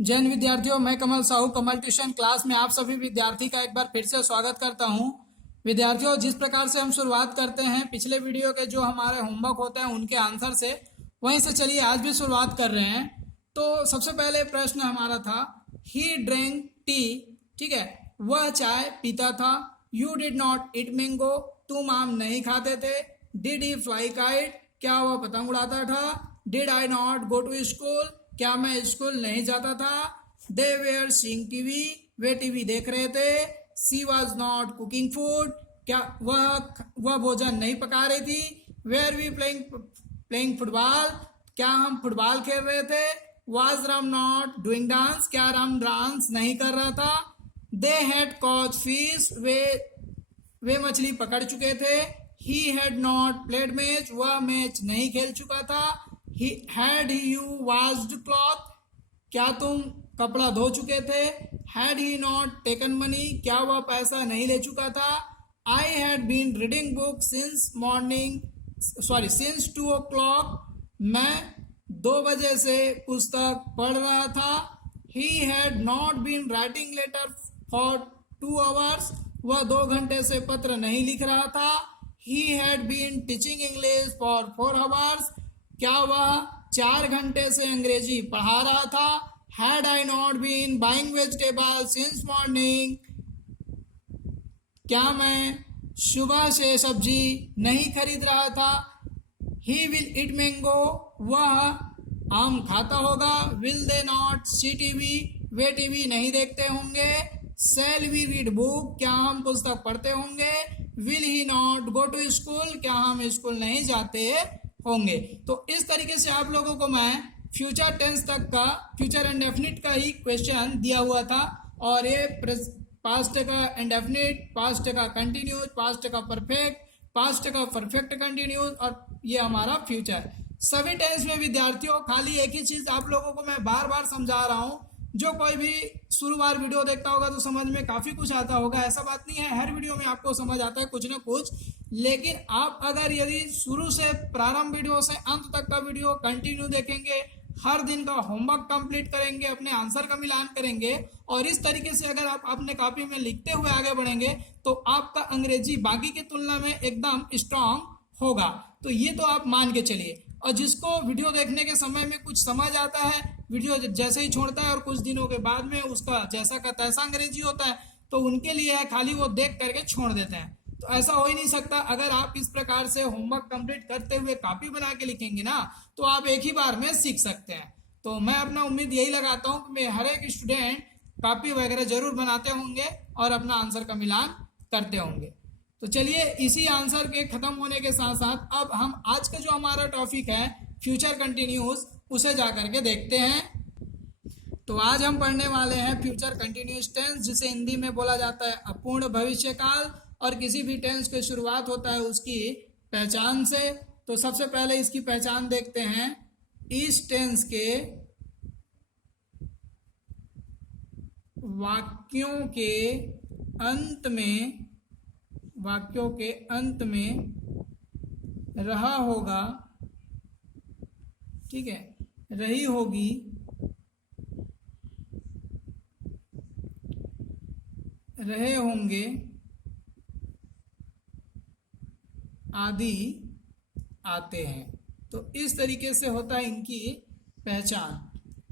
जैन विद्यार्थियों, मैं कमल साहू कमल tuition class में आप सभी विद्यार्थी का एक बार फिर से स्वागत करता हूं। विद्यार्थियों, जिस प्रकार से हम शुरुआत करते हैं पिछले वीडियो के जो हमारे होमवर्क होते हैं उनके आंसर से, वहीं से चलिए आज भी शुरुआत कर रहे हैं। तो सबसे पहले प्रश्न हमारा था, ही ड्रिंक टी, ठीक है, वह चाय पीता था। You did not eat mango, तुम आम नहीं खाते थे। डिड ही फ्लाई काइट, क्या वह पतंग उड़ाता था। Did I not go to school, क्या मैं स्कूल नहीं जाता था। दे वेयर सीइंग टीवी, वे टीवी देख रहे थे। She was not cooking food, क्या वह भोजन नहीं पका रही थी। वेयर वी प्लेइंग फुटबॉल, क्या हम फुटबॉल खेल रहे थे। Was Ram not doing dance, क्या राम डांस नहीं कर रहा था। दे हैड कॉट फिश, वे मछली पकड़ चुके थे। ही हैड नॉट प्लेड मैच, वह मैच नहीं खेल चुका था। हैड यू वॉश्ड क्लॉथ, क्या तुम कपड़ा धो चुके थे। Had he not taken money, क्या वह पैसा नहीं ले चुका था। I had been reading book since 2 o'clock, मैं 2 बजे से पुस्तक पढ़ रहा था। He had not been writing letter for 2 hours, वह 2 घंटे से पत्र नहीं लिख रहा था। He had been teaching English for 4 hours, क्या वह 4 घंटे से अंग्रेजी पढ़ा रहा था। Had I not been buying vegetable since morning, क्या मैं सुबह से सब्जी नहीं खरीद रहा था। ही विल ईट मैंगो, वह आम खाता होगा। Will they not see TV, वे टीवी नहीं देखते होंगे। सेल वी रीड बुक, क्या हम पुस्तक पढ़ते होंगे। Will he not go to school, क्या हम स्कूल नहीं जाते होंगे। तो इस तरीके से आप लोगों को मैं फ्यूचर टेंस तक का, फ्यूचर इंडेफिनिट का ही क्वेश्चन दिया हुआ था। और ये पास्ट का इंडेफिनिट, पास्ट का कंटिन्यूस, पास्ट का परफेक्ट, पास्ट का परफेक्ट कंटिन्यूस, और ये हमारा फ्यूचर। सभी टेंस में विद्यार्थियों खाली एक ही चीज आप लोगों को मैं बार बार समझा रहा हूँ। जो कोई भी शुरुआत वीडियो देखता होगा तो समझ में काफी कुछ आता होगा, ऐसा बात नहीं है। हर वीडियो में आपको समझ आता है कुछ ना कुछ, लेकिन आप अगर यदि शुरू से प्रारंभ वीडियो से अंत तक का वीडियो कंटिन्यू देखेंगे, हर दिन का होमवर्क कंप्लीट करेंगे, अपने आंसर का मिलान करेंगे, और इस तरीके से अगर आप अपने कॉपी में लिखते हुए आगे बढ़ेंगे तो आपका अंग्रेजी बाकी की तुलना में एकदम स्ट्रांग होगा। तो ये तो आप मान के चलिए। और जिसको वीडियो देखने के समय में कुछ समझ आता है, वीडियो जैसे ही छोड़ता है और कुछ दिनों के बाद में उसका जैसा का तैसा अंग्रेजी होता है, तो उनके लिए है खाली वो देख करके छोड़ देते हैं। तो ऐसा हो ही नहीं सकता। अगर आप इस प्रकार से होमवर्क कंप्लीट करते हुए कॉपी बना के लिखेंगे ना, तो आप एक ही बार में सीख सकते हैं। तो मैं अपना उम्मीद यही लगाता हूँ कि हर एक स्टूडेंट कॉपी वगैरह जरूर बनाते होंगे और अपना आंसर का मिलान करते होंगे। तो चलिए, इसी आंसर के खत्म होने के साथ साथ अब हम आज का जो हमारा टॉपिक है फ्यूचर कंटिन्यूस, उसे जा करके देखते हैं। तो आज हम पढ़ने वाले हैं फ्यूचर कंटिन्यूस टेंस, जिसे हिंदी में बोला जाता है अपूर्ण भविष्य काल। और किसी भी टेंस की शुरुआत होता है उसकी पहचान से। तो सबसे पहले इसकी पहचान देखते हैं। इस टेंस के वाक्यों के अंत में रहा होगा, ठीक है, रही होगी, रहे होंगे आदि आते हैं। तो इस तरीके से होता है इनकी पहचान।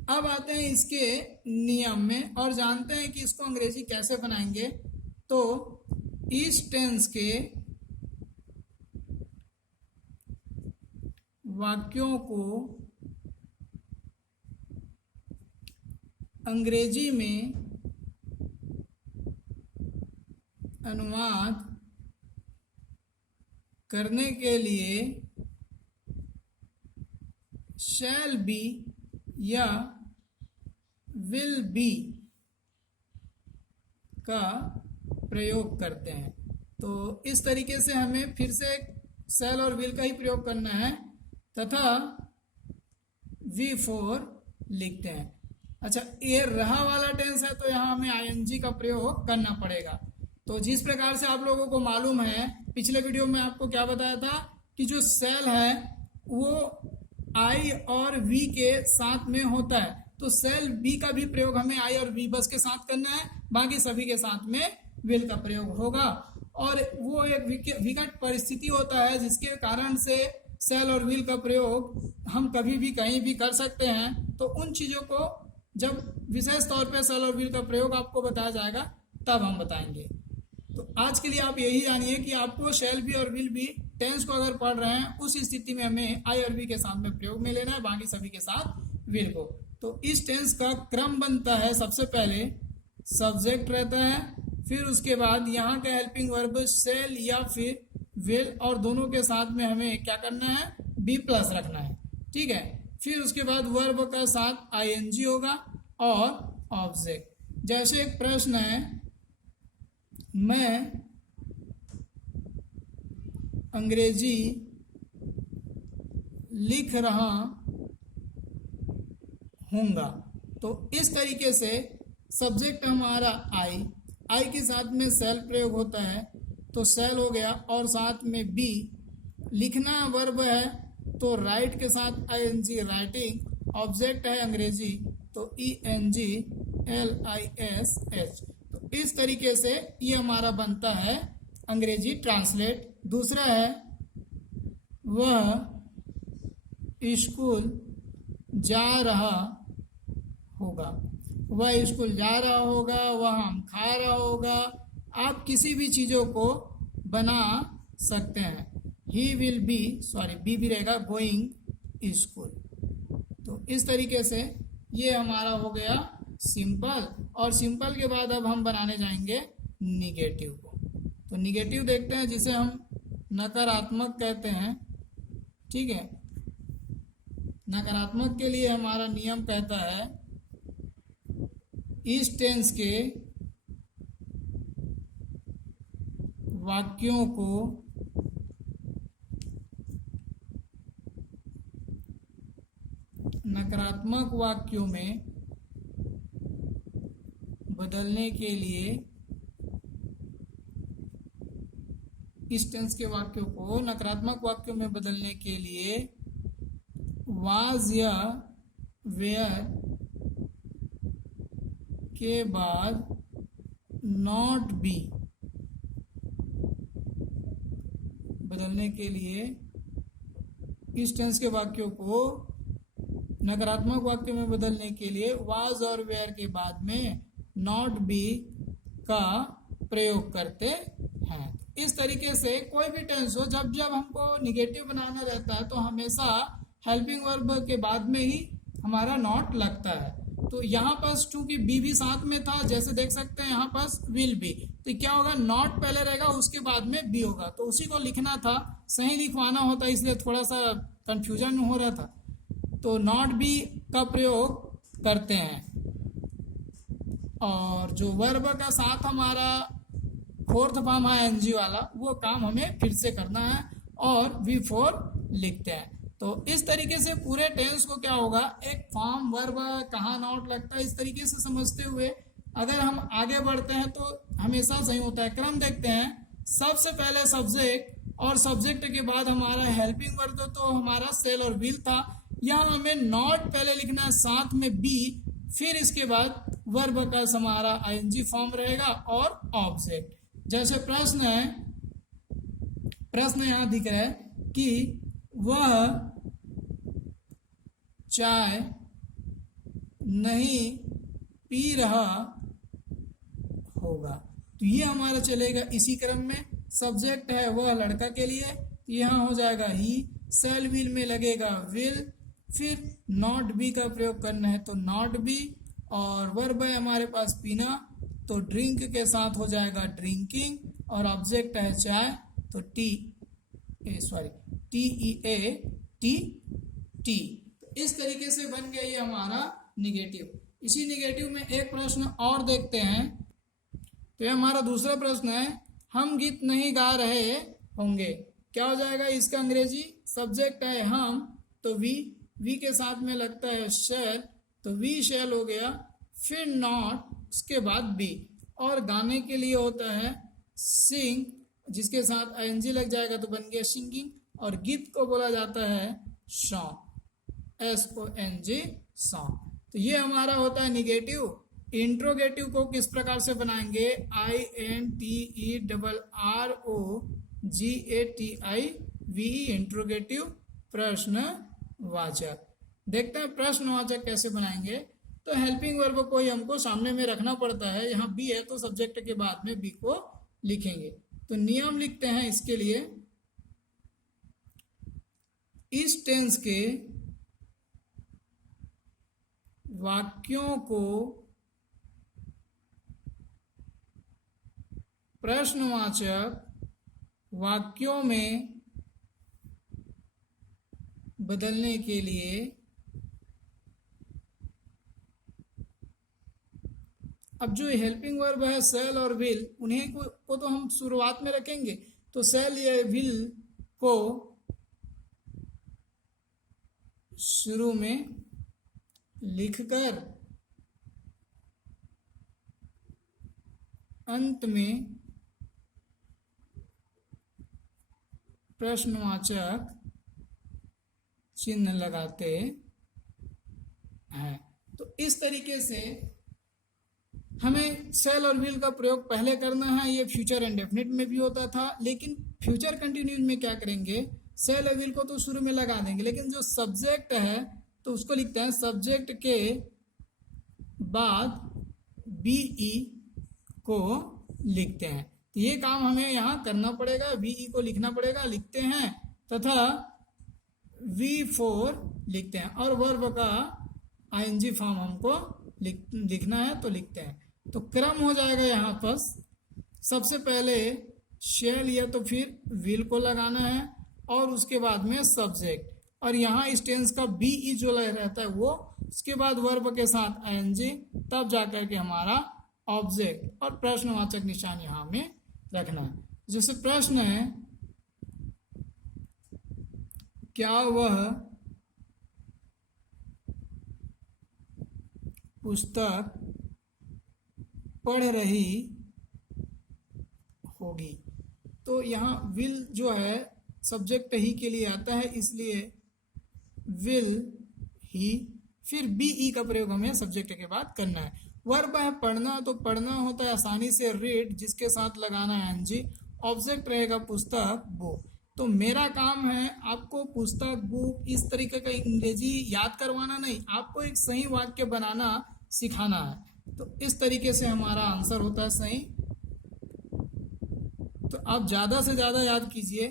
अब आते हैं इसके नियम में और जानते हैं कि इसको अंग्रेजी कैसे बनाएंगे। तो इस टेंस के वाक्यों को अंग्रेजी में अनुवाद करने के लिए शैल बी या विल बी का प्रयोग करते हैं। तो इस तरीके से हमें फिर से शैल और विल का ही प्रयोग करना है तथा V4 लिखते हैं। अच्छा, ये रहा वाला टेंस है तो यहाँ हमें ING का प्रयोग करना पड़ेगा। तो जिस प्रकार से आप लोगों को मालूम है, पिछले वीडियो में आपको क्या बताया था कि जो सेल है वो आई और वी के साथ में होता है। तो सेल बी का भी प्रयोग हमें आई और वी बस के साथ करना है, बाकी सभी के साथ में विल का प्रयोग होगा। और वो एक विकट परिस्थिति होता है जिसके कारण से सेल और विल का प्रयोग हम कभी भी कहीं भी कर सकते हैं। तो उन चीज़ों को जब विशेष तौर पे सेल और विल का प्रयोग आपको बताया जाएगा तब हम बताएंगे। तो आज के लिए आप यही जानिए कि आपको शैल बी और विल बी टेंस को अगर पढ़ रहे हैं उस स्थिति में हमें आई और वी के साथ में प्रयोग में लेना है, बाकी सभी के साथ विल को। तो इस टेंस का क्रम बनता है, सबसे पहले सब्जेक्ट रहता है, फिर उसके बाद यहाँ का हेल्पिंग वर्ब शैल या फिर विल, और दोनों के साथ में हमें क्या करना है, बी प्लस रखना है, ठीक है। फिर उसके बाद वर्ब का साथ आईएनजी होगा और ऑब्जेक्ट। जैसे एक प्रश्न है, मैं अंग्रेजी लिख रहा हूँगा, तो इस तरीके से सब्जेक्ट हमारा आई के साथ में सेल प्रयोग होता है, तो सेल हो गया, और साथ में बी, लिखना वर्ब है तो राइट के साथ आईएनजी राइटिंग, ऑब्जेक्ट है अंग्रेजी तो ENGLISH। तो इस तरीके से ये हमारा बनता है अंग्रेजी ट्रांसलेट। दूसरा है, वह स्कूल जा रहा होगा, वह स्कूल जा रहा होगा, वह आम खा रहा होगा। आप किसी भी चीज़ों को बना सकते हैं। ही विल बी, बी भी रहेगा, गोइंग स्कूल। तो इस तरीके से ये हमारा हो गया सिंपल, और सिंपल के बाद अब हम बनाने जाएंगे निगेटिव को। तो निगेटिव देखते हैं, जिसे हम नकारात्मक कहते हैं, ठीक है। नकारात्मक के लिए हमारा नियम कहता है इस टेंस के वाक्यों को नकारात्मक वाक्यों में बदलने के लिए, इस टेंस के वाक्यों को नकारात्मक वाक्यों में बदलने के लिए वाज या वेयर के बाद नॉट बी, बदलने के लिए इस टेंस के वाक्यों को नकारात्मक वाक्य में बदलने के लिए वाज और वेयर के बाद में नॉट बी का प्रयोग करते हैं। इस तरीके से कोई भी टेंस हो, जब जब हमको निगेटिव बनाना रहता है तो हमेशा हेल्पिंग वर्ब के बाद में ही हमारा नॉट लगता है। तो यहाँ पर चूंकि बी भी साथ में था, जैसे देख सकते हैं यहाँ पर विल बी, तो क्या होगा, नॉट पहले रहेगा, उसके बाद में बी होगा। तो उसी को लिखना था, सही लिखवाना होता, इसलिए थोड़ा सा कंफ्यूजन हो रहा था। तो नॉट बी का प्रयोग करते हैं, और जो वर्ब का साथ हमारा फोर्थ फॉर्म है एनजी वाला, वो काम हमें फिर से करना है और V4 लिखते हैं। तो इस तरीके से पूरे टेंस को क्या होगा, एक फॉर्म वर्ब कहाँ नॉट लगता है, इस तरीके से समझते हुए अगर हम आगे बढ़ते हैं तो हमेशा सही होता है। क्रम देखते हैं, सबसे पहले सब्जेक्ट, और सब्जेक्ट के बाद हमारा हेल्पिंग वर्ब, तो हमारा सेल और विल था। यहाँ हमें नॉट पहले लिखना है, साथ में बी, फिर इसके बाद वर्ब का हमारा आईएनजी फॉर्म रहेगा और ऑब्जेक्ट। जैसे प्रश्न है, प्रश्न यहाँ दिख रहा है कि वह चाय नहीं पी रहा होगा, तो ये हमारा चलेगा इसी क्रम में। सब्जेक्ट है वह लड़का के लिए, तो यहाँ हो जाएगा ही, सेल विल में लगेगा विल, फिर नॉट बी का प्रयोग करना है तो नॉट बी, और वर्ब है हमारे पास पीना, तो ड्रिंक के साथ हो जाएगा ड्रिंकिंग, और ऑब्जेक्ट है चाय तो TEAT। इस तरीके से बन गया ये हमारा निगेटिव। इसी निगेटिव में एक प्रश्न और देखते हैं। तो ये हमारा दूसरा प्रश्न है, हम गीत नहीं गा रहे होंगे, क्या हो जाएगा इसका अंग्रेजी। सब्जेक्ट है हम, तो वी के साथ में लगता है शैल, तो वी शैल हो गया, फिर नॉट, उसके बाद बी, और गाने के लिए होता है सिंग, जिसके साथ आईएनजी लग जाएगा तो बन गया सिंगिंग, और गीत को बोला जाता है सॉन्ग, SONG सॉन्ग। तो ये हमारा होता है निगेटिव। इंट्रोगेटिव को किस प्रकार से बनाएंगे, INTERROGATIVE इंट्रोगेटिव प्रश्नवाचक। देखते हैं प्रश्नवाचक कैसे बनाएंगे। तो हेल्पिंग वर्ब को ही हमको सामने में रखना पड़ता है, यहाँ बी है तो सब्जेक्ट के बाद में बी को लिखेंगे। तो नियम लिखते हैं इसके लिए, इस टेंस के वाक्यों को प्रश्नवाचक वाक्यों में बदलने के लिए अब जो हेल्पिंग वर्ब है सेल और विल, उन्हें को तो हम शुरुआत में रखेंगे। तो सेल या विल को शुरू में लिखकर अंत में प्रश्नवाचक चिन्ह लगाते हैं। तो इस तरीके से हमें सेल और विल का प्रयोग पहले करना है। ये फ्यूचर इंडेफिनिट में भी होता था, लेकिन फ्यूचर कंटिन्यूस में क्या करेंगे, सेल और विल को तो शुरू में लगा देंगे, लेकिन जो सब्जेक्ट है तो उसको लिखते हैं सब्जेक्ट के बाद बीई को लिखते हैं। तो ये काम हमें यहाँ करना पड़ेगा, बीई को लिखना पड़ेगा, लिखते हैं, तथा V4 लिखते हैं और वर्ब का आईएनजी फॉर्म हमको लिखना है तो लिखते हैं। तो क्रम हो जाएगा यहाँ पर, सबसे पहले शेल या तो फिर विल को लगाना है और उसके बाद में सब्जेक्ट, और यहाँ इस टेंस का बीई जो रहता है वो, उसके बाद वर्ब के साथ आईएनजी, तब जाकर के हमारा ऑब्जेक्ट और प्रश्नवाचक निशान यहाँ में रखना है। जैसे प्रश्न है, क्या वह पुस्तक पढ़ रही होगी। तो यहाँ विल जो है सब्जेक्ट ही के लिए आता है, इसलिए विल ही, फिर बीई का प्रयोग हमें सब्जेक्ट के बाद करना है। वर्ब है पढ़ना, तो पढ़ना होता है आसानी से रीड, जिसके साथ लगाना है एनजी। ऑब्जेक्ट रहेगा पुस्तक बुक। तो मेरा काम है आपको पुस्तक बुक इस तरीके का अंग्रेजी याद करवाना नहीं, आपको एक सही वाक्य बनाना सिखाना है। तो इस तरीके से हमारा आंसर होता है सही। तो आप ज़्यादा से ज़्यादा याद कीजिए,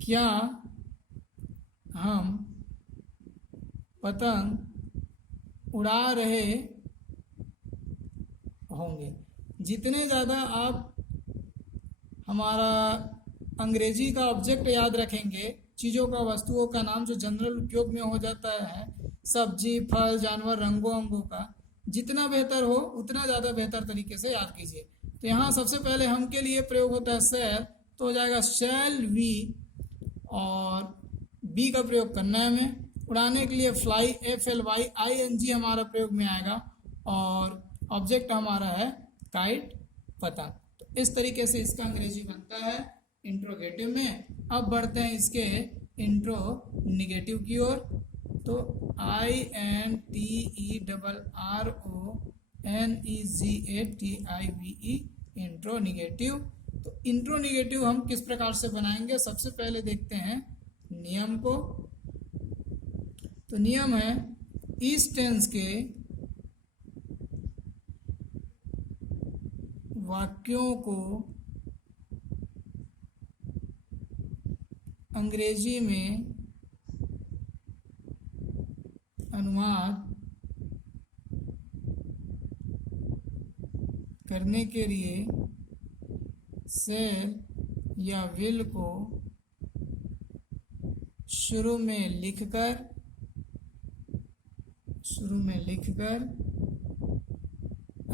क्या हम पतंग उड़ा रहे होंगे। जितने ज़्यादा आप हमारा अंग्रेजी का ऑब्जेक्ट याद रखेंगे, चीज़ों का, वस्तुओं का नाम जो जनरल उपयोग में हो जाता है, सब्जी, फल, जानवर, रंगों अंगों का, जितना बेहतर हो उतना ज़्यादा बेहतर तरीके से याद कीजिए। तो यहाँ सबसे पहले हम के लिए प्रयोग होता है शैल, तो हो जाएगा शैल वी, और बी का प्रयोग करना है हमें। उड़ाने के लिए फ्लाई, FLY ING हमारा प्रयोग में आएगा, और ऑब्जेक्ट हमारा है काइट, पतंग। तो इस तरीके से इसका अंग्रेजी बनता है इंट्रोगेटिव में। अब बढ़ते हैं इसके इंट्रोनिगेटिव की ओर। तो INTERRONEGATIVE इंट्रोनिगेटिव। तो इंट्रोनिगेटिव हम किस प्रकार से बनाएंगे, सबसे पहले देखते हैं नियम को। तो नियम है, इस टेंस के वाक्यों को अंग्रेजी में अनुवाद करने के लिए सेल या विल को शुरू में लिखकर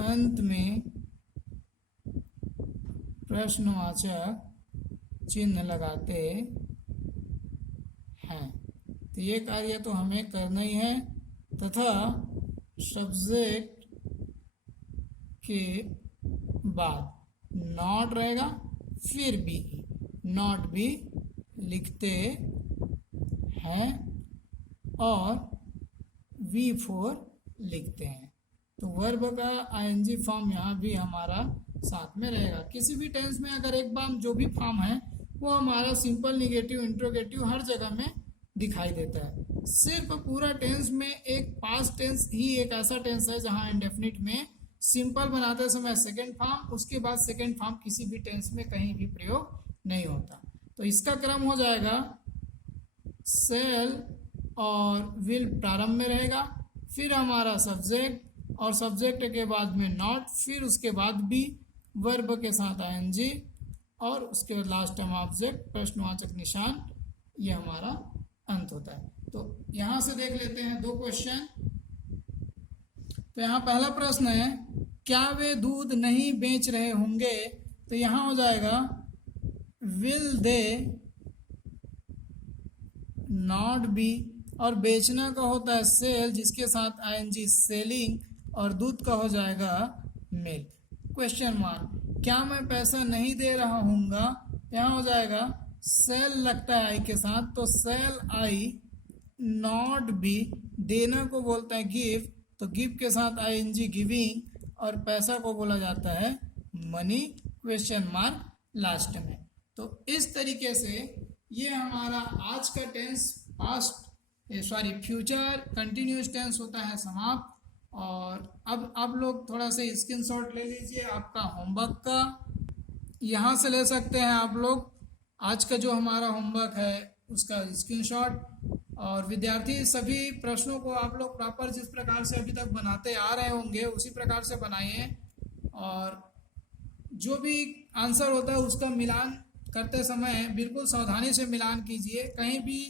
अंत में प्रश्नवाचक चिन्ह लगाते हैं। तो ये कार्य तो हमें करना ही है, तथा सब्जेक्ट के बाद नॉट रहेगा, फिर भी नॉट भी लिखते हैं, और V4 लिखते हैं। तो वर्ब का आईएनजी फॉर्म यहाँ भी हमारा साथ में रहेगा। किसी भी टेंस में अगर एक बार जो भी फॉर्म है वो हमारा सिंपल, निगेटिव, इंट्रोगेटिव हर जगह में दिखाई देता है। सिर्फ पूरा टेंस में एक पास्ट टेंस ही एक ऐसा टेंस है जहाँ इंडेफिनिट में सिंपल बनाते समय सेकेंड फॉर्म, उसके बाद सेकेंड फॉर्म किसी भी टेंस में कहीं भी प्रयोग नहीं होता। तो इसका क्रम हो जाएगा सेल और विल प्रारंभ में रहेगा, फिर हमारा सब्जेक्ट और सब्जेक्ट के बाद में नॉट, फिर उसके बाद बी, वर्ब के साथ आईएनजी और उसके बाद लास्ट टाइम ऑब्जेक्ट, प्रश्नवाचक निशान, ये हमारा अंत होता है। तो यहाँ से देख लेते हैं दो क्वेश्चन। तो यहाँ पहला प्रश्न है, क्या वे दूध नहीं बेच रहे होंगे? तो यहाँ हो जाएगा विल दे नॉट बी, और बेचना का होता है सेल जिसके साथ आईएनजी सेलिंग, और दूध का हो जाएगा मिल्क। क्वेश्चन मार्क, क्या मैं पैसा नहीं दे रहा हूँगा? यहाँ हो जाएगा सेल लगता है आई के साथ, तो सेल आई नॉट बी, देना को बोलता है गिव, तो गिव के साथ आईएनजी गिविंग, और पैसा को बोला जाता है मनी, क्वेश्चन मार्क लास्ट में। तो इस तरीके से ये हमारा आज का टेंस फ्यूचर कंटिन्यूस टेंस होता है समाप्त। और अब आप लोग थोड़ा सा स्क्रीनशॉट ले लीजिए आपका होमवर्क का, यहाँ से ले सकते हैं आप लोग आज का जो हमारा होमवर्क है उसका स्क्रीनशॉट। और विद्यार्थी सभी प्रश्नों को आप लोग प्रॉपर जिस प्रकार से अभी तक बनाते आ रहे होंगे उसी प्रकार से बनाइए, और जो भी आंसर होता है उसका मिलान करते समय बिल्कुल सावधानी से मिलान कीजिए। कहीं भी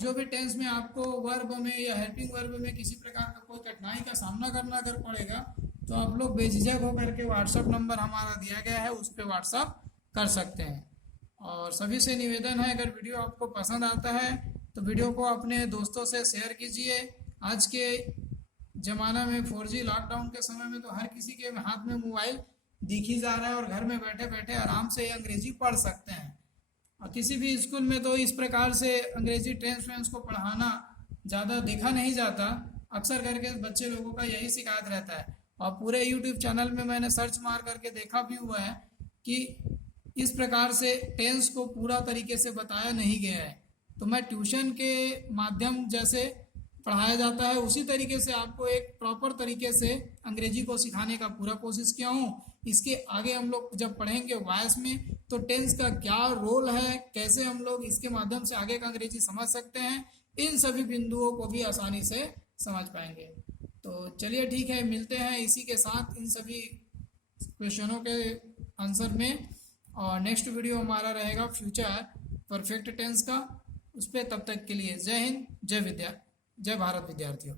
जो भी टेंस में आपको वर्ब में या हेल्पिंग वर्ब में किसी प्रकार का कोई कठिनाई का सामना करना अगर पड़ेगा तो आप लोग बेझिझक होकर के व्हाट्सएप नंबर हमारा दिया गया है उस पर व्हाट्सएप कर सकते हैं। और सभी से निवेदन है, अगर वीडियो आपको पसंद आता है तो वीडियो को अपने दोस्तों से शेयर कीजिए। आज के ज़माना में 4G लॉकडाउन के समय में तो हर किसी के हाथ में मोबाइल दिख ही जा रहा है और घर में बैठे बैठे आराम से अंग्रेजी पढ़ सकते हैं। और किसी भी स्कूल में तो इस प्रकार से अंग्रेजी टेंस को पढ़ाना ज़्यादा देखा नहीं जाता, अक्सर करके बच्चे लोगों का यही शिकायत रहता है। और पूरे यूट्यूब चैनल में मैंने सर्च मार करके देखा भी हुआ है कि इस प्रकार से टेंस को पूरा तरीके से बताया नहीं गया है। तो मैं ट्यूशन के माध्यम जैसे पढ़ाया जाता है उसी तरीके से आपको एक प्रॉपर तरीके से अंग्रेजी को सिखाने का पूरा कोशिश किया हूँ। इसके आगे हम लोग जब पढ़ेंगे वॉइस में तो टेंस का क्या रोल है, कैसे हम लोग इसके माध्यम से आगे का अंग्रेजी समझ सकते हैं, इन सभी बिंदुओं को भी आसानी से समझ पाएंगे। तो चलिए ठीक है, मिलते हैं इसी के साथ इन सभी क्वेश्चनों के आंसर में। और नेक्स्ट वीडियो हमारा रहेगा फ्यूचर परफेक्ट टेंस का, उस पर तब तक के लिए जय हिंद, जय भारत विद्यार्थियों।